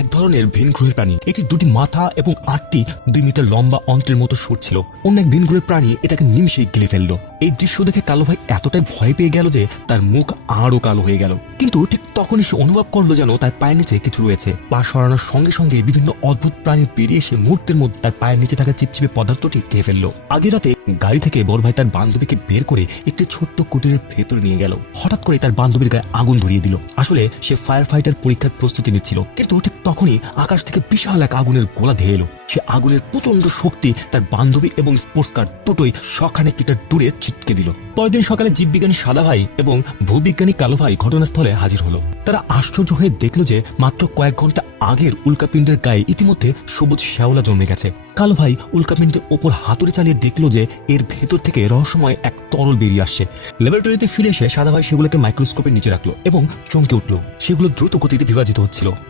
এক ধরনের ভিন গ্রহের প্রাণী। এটি দুটি মাথা এবং 8টি 2 মিটার লম্বা অন্ত্রের মতো সুর ছিল। অন্য এক ভিন গ্রহের প্রাণী এটাকে নিমিষেই গিলে ফেললো। এই দৃশ্য দেখে কালো ভাই এতটাই ভয় পেয়ে গেল যে তার মুখ আরো কালো হয়ে গেল। কিন্তু ঠিক তখনই সে অনুভব করলো যেন তার পায়ের নিচে কিছু রয়েছে। পা সরানোর সঙ্গে সঙ্গে বিভিন্ন অদ্ভুত প্রাণী বেরিয়ে এসে মুহূর্তের মধ্যে তার পায়ের নিচে থাকা চিপচিপে পদার্থটি খেয়ে ফেললো। আগের রাতে গাড়ি থেকে বড় ভাই তার বান্ধবীকে বের করে একটি ছোট্ট কুটিরের ভেতরে নিয়ে গেল। হঠাৎ করে তার বান্ধবীর গায়ে আগুন ধরিয়ে দিল। আসলে সে ফায়ার ফাইটার পরীক্ষার প্রস্তুতি নিচ্ছিল, কিন্তু ঠিক তখনই আকাশ থেকে বিশাল এক আগুনের গোলা ধেয়ে এলো। সে আগুনের প্রচন্ড শক্তি তার বান্ধবী এবং স্পোর্টস কার দুটোই শখানেক মিটার দূরে ছিটকে দিল। পরদিন সকালে জীববিজ্ঞানী সাদা ভাই এবং ভূবিজ্ঞানী কালো ভাই ঘটনাস্থলে হাজির হলো। তারা আশ্চর্য হয়ে দেখল যে মাত্র কয়েক ঘন্টা আগের উল্কাপিণ্ডের গায়ে ইতিমধ্যে সবুজ শ্যাওলা জন্মে গেছে। কালো ভাই উল্কাপিণ্ডের ওপর হাতুড়ি চালিয়ে দেখলো যে এর ভেতর থেকে রহস্যময় এক তরল বেরিয়ে আসছে। ল্যাবরেটরিতে ফিরে এসে সাদা ভাই সেগুলোকে মাইক্রোস্কোপের নিচে রাখলো এবং চমকে উঠলো। সেগুলো দ্রুত গতিতে বিভাজিত হচ্ছিল।